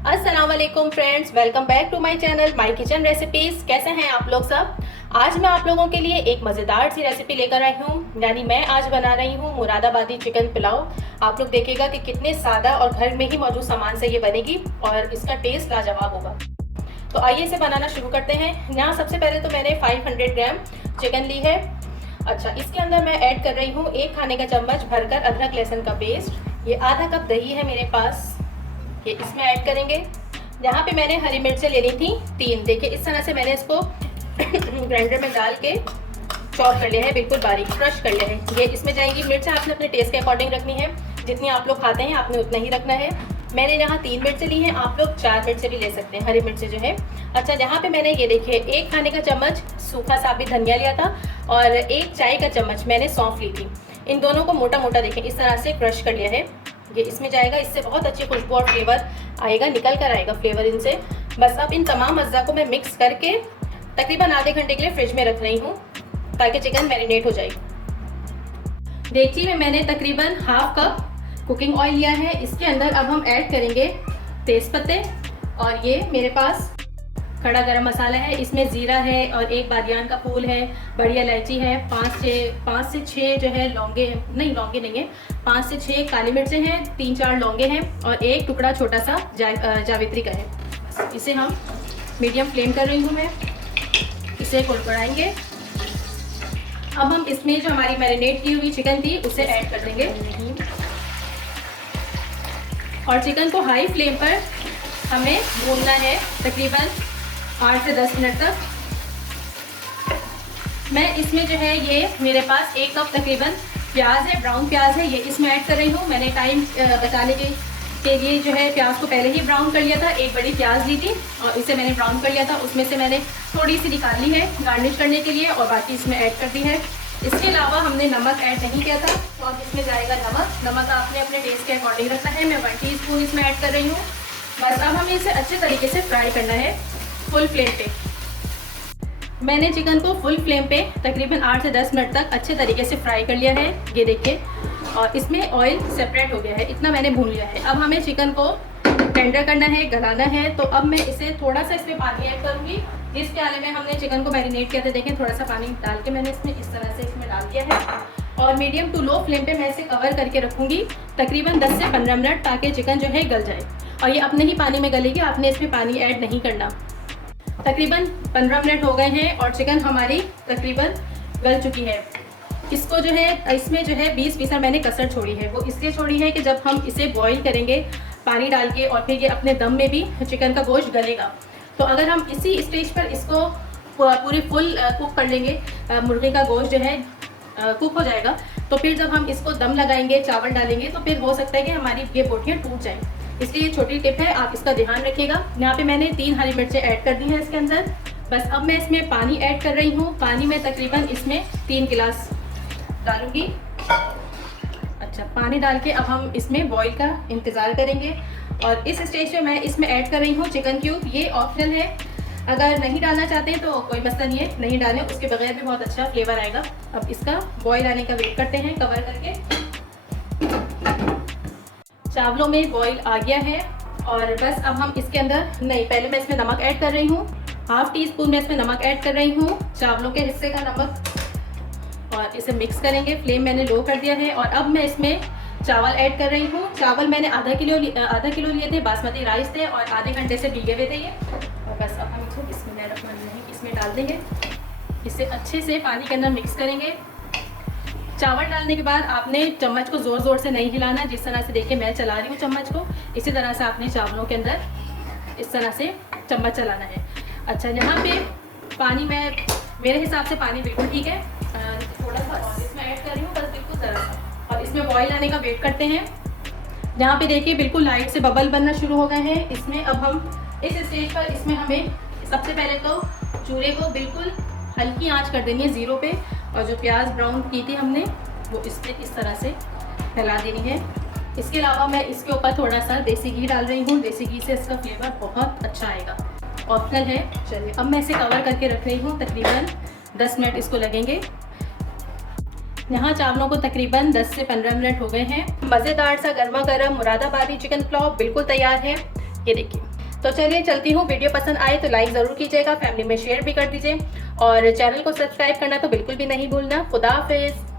अस्सलाम वालेकुम friends, welcome back to my channel my kitchen recipes. कैसे हैं आप लोग सब। आज मैं आप लोगों के लिए एक मज़ेदार सी रेसिपी लेकर आई हूँ। यानी मैं आज बना रही हूँ मुरादाबादी चिकन पुलाव। आप लोग देखिएगा कि कितने सादा और घर में ही मौजूद सामान से ये बनेगी और इसका टेस्ट लाजवाब होगा। तो आइए इसे बनाना शुरू करते हैं। यहाँ सबसे पहले तो मैंने 500 ग्राम चिकन ली है। अच्छा, इसके अंदर मैं ऐड कर रही हूँ 1 खाने का चम्मच भरकर अदरक लहसुन का पेस्ट। ये आधा कप दही है मेरे पास, ये इसमें ऐड करेंगे। यहाँ पे मैंने हरी मिर्चें ले ली थी 3। देखिए इस तरह से मैंने इसको ग्राइंडर में डाल के चॉप कर लिया है, बिल्कुल बारीक क्रश कर लिया है। ये इसमें जाएंगी। मिर्चें आपने अपने टेस्ट के अकॉर्डिंग रखनी है, जितनी आप लोग खाते हैं आपने उतना ही रखना है। मैंने यहाँ 3 मिर्चें ली हैं, आप लोग 4 मिर्चें भी ले सकते हैं, हरी मिर्चें जो है। अच्छा, यहाँ पे मैंने ये देखिए 1 खाने का चम्मच सूखा साबित धनिया लिया था और 1 चाय का चम्मच मैंने सौंफ ली थी। इन दोनों को मोटा मोटा देखें इस तरह से क्रश कर लिया है। ये इसमें जाएगा, इससे बहुत अच्छी खुशबू और फ्लेवर आएगा, निकल कर आएगा फ्लेवर इनसे। बस अब इन तमाम अज्जा को मैं मिक्स करके तकरीबन आधे घंटे के लिए फ्रिज में रख रही हूँ ताकि चिकन मैरिनेट हो जाए। डेगची में मैंने तकरीबन ½ कप कुकिंग ऑयल लिया है। इसके अंदर अब हम ऐड करेंगे तेज़पत्ते और ये मेरे पास खड़ा गरम मसाला है। इसमें ज़ीरा है और 1 बादियान का फूल है, बड़ी इलायची है, 5 से 6 जो है लौंगे, नहीं लौंगे नहीं है, 5 से 6 काली मिर्चें हैं, 3-4 लौंगे हैं और 1 टुकड़ा छोटा सा जावित्री का है। इसे हम मीडियम फ्लेम कर रही हूँ मैं, इसे कुड़कुड़ाएंगे। अब हम इसमें जो हमारी मैरिनेट की हुई चिकन थी उसे ऐड कर देंगे और चिकन को हाई फ्लेम पर हमें भूनना है तकरीबन 8 से 10 मिनट तक। मैं इसमें जो है ये मेरे पास 1 कप तकरीबन प्याज है, ब्राउन प्याज है, ये इसमें ऐड कर रही हूँ। मैंने टाइम बचाने के लिए जो है प्याज को पहले ही ब्राउन कर लिया था। 1 बड़ी प्याज ली थी और इसे मैंने ब्राउन कर लिया था। उसमें से मैंने थोड़ी सी निकाली है गार्निश करने के लिए और बाकी इसमें ऐड कर दी है। इसके अलावा हमने नमक ऐड नहीं किया था, तो अब इसमें जाएगा नमक। नमक आपने अपने टेस्ट के अकॉर्डिंग रखना है। मैं 1 टीस्पून इसमें ऐड कर रही हूँ। बस अब हमें इसे अच्छे तरीके से फ्राई करना है फुल फ्लेम पे। मैंने चिकन को फुल फ्लेम पे तकरीबन 8 से 10 मिनट तक अच्छे तरीके से फ्राई कर लिया है, ये देखिए, और इसमें ऑयल सेपरेट हो गया है, इतना मैंने भून लिया है। अब हमें चिकन को टेंडर करना है, गलाना है। तो अब मैं इसे थोड़ा सा इसमें पानी ऐड करूँगी। जिस प्याले में हमने चिकन को मैरिनेट किया था, देखें थोड़ा सा पानी डाल के मैंने इसमें इस तरह से इसमें डाल दिया है और मीडियम टू लो फ्लेम पे मैं इसे कवर करके रखूँगी तकरीबन 10 से 15 मिनट, ताकि चिकन जो है गल जाए। और ये अपने ही पानी में गलेगी, आपने इसमें पानी ऐड नहीं करना। तकरीबन 15 मिनट हो गए हैं और चिकन हमारी तकरीबन गल चुकी है। इसको जो है इसमें जो है 20% मैंने कसर छोड़ी है। वो इसलिए छोड़ी है कि जब हम इसे बॉईल करेंगे पानी डाल के और फिर ये अपने दम में भी चिकन का गोश्त गलेगा। तो अगर हम इसी स्टेज पर इसको पूरी फुल कुक कर लेंगे, मुर्गे का गोश्त जो है कुक हो जाएगा, तो फिर जब हम इसको दम लगाएंगे, चावल डालेंगे, तो फिर हो सकता है कि हमारी ये बोटियाँ टूट जाएँ। इसलिए ये छोटी टिप है, आप इसका ध्यान रखिएगा। यहाँ पे मैंने 3 हरी मिर्चें ऐड कर दी हैं इसके अंदर। बस अब मैं इसमें पानी ऐड कर रही हूँ। पानी में तकरीबन इसमें 3 गिलास डालूँगी। अच्छा, पानी डाल के अब हम इसमें बॉईल का इंतज़ार करेंगे और इस स्टेज पे मैं इसमें ऐड कर रही हूँ चिकन क्यूब। ये ऑप्शनल है, अगर नहीं डालना चाहते तो कोई मसला नहीं है, नहीं डालें, उसके बगैर भी बहुत अच्छा फ्लेवर आएगा। अब इसका बॉईल आने का वेट करते हैं कवर करके। चावलों में बॉईल आ गया है और बस अब हम इसके अंदर, नहीं पहले मैं इसमें नमक ऐड कर रही हूँ, ½ टीस्पून मैं इसमें नमक ऐड कर रही हूँ, चावलों के हिस्से का नमक, और इसे मिक्स करेंगे। फ्लेम मैंने लो कर दिया है और अब मैं इसमें चावल ऐड कर रही हूँ। चावल मैंने आधा किलो लिए थे, बासमती राइस थे और आधे घंटे से भीगे हुए थे ये। और बस अब हम इसको इसमें डाल देंगे। इसे अच्छे से पानी के अंदर मिक्स करेंगे। चावल डालने के बाद आपने चम्मच को ज़ोर ज़ोर से नहीं हिलाना। जिस तरह से देखिए मैं चला रही हूँ चम्मच को, इसी तरह से आपने चावलों के अंदर इस तरह से चम्मच चलाना है। अच्छा, यहाँ पे पानी मेरे हिसाब से पानी बिल्कुल ठीक है, थोड़ा सा और इसमें ऐड कर रही हूँ, बस बिल्कुल ज़रा सा, और इसमें बॉईल आने का वेट करते हैं। यहाँ पे देखिए बिल्कुल लाइट से बबल बनना शुरू हो गए हैं। इसमें अब हम इस स्टेज पर इसमें हमें सबसे पहले तो चूल्हे को बिल्कुल हल्की आंच कर देनी है 0 पे, और जो प्याज ब्राउन की थी हमने वो इस पर इस तरह से फैला देनी है। इसके अलावा मैं इसके ऊपर थोड़ा सा देसी घी डाल रही हूँ। देसी घी से इसका फ्लेवर बहुत अच्छा आएगा, ऑप्शनल है। चलिए अब मैं इसे कवर करके रख रही हूँ, तकरीबन 10 मिनट इसको लगेंगे। यहाँ चावलों को तकरीबन 10 से 15 मिनट हो गए हैं। मज़ेदार सा गर्मा गर्म मुरादाबादी चिकन पुलाव बिल्कुल तैयार है। ये देखिए। तो चलिए चलती हूँ। वीडियो पसंद आए तो लाइक ज़रूर कीजिएगा, फैमिली में शेयर भी कर दीजिए और चैनल को सब्सक्राइब करना तो बिल्कुल भी नहीं भूलना। खुदा हाफिज़।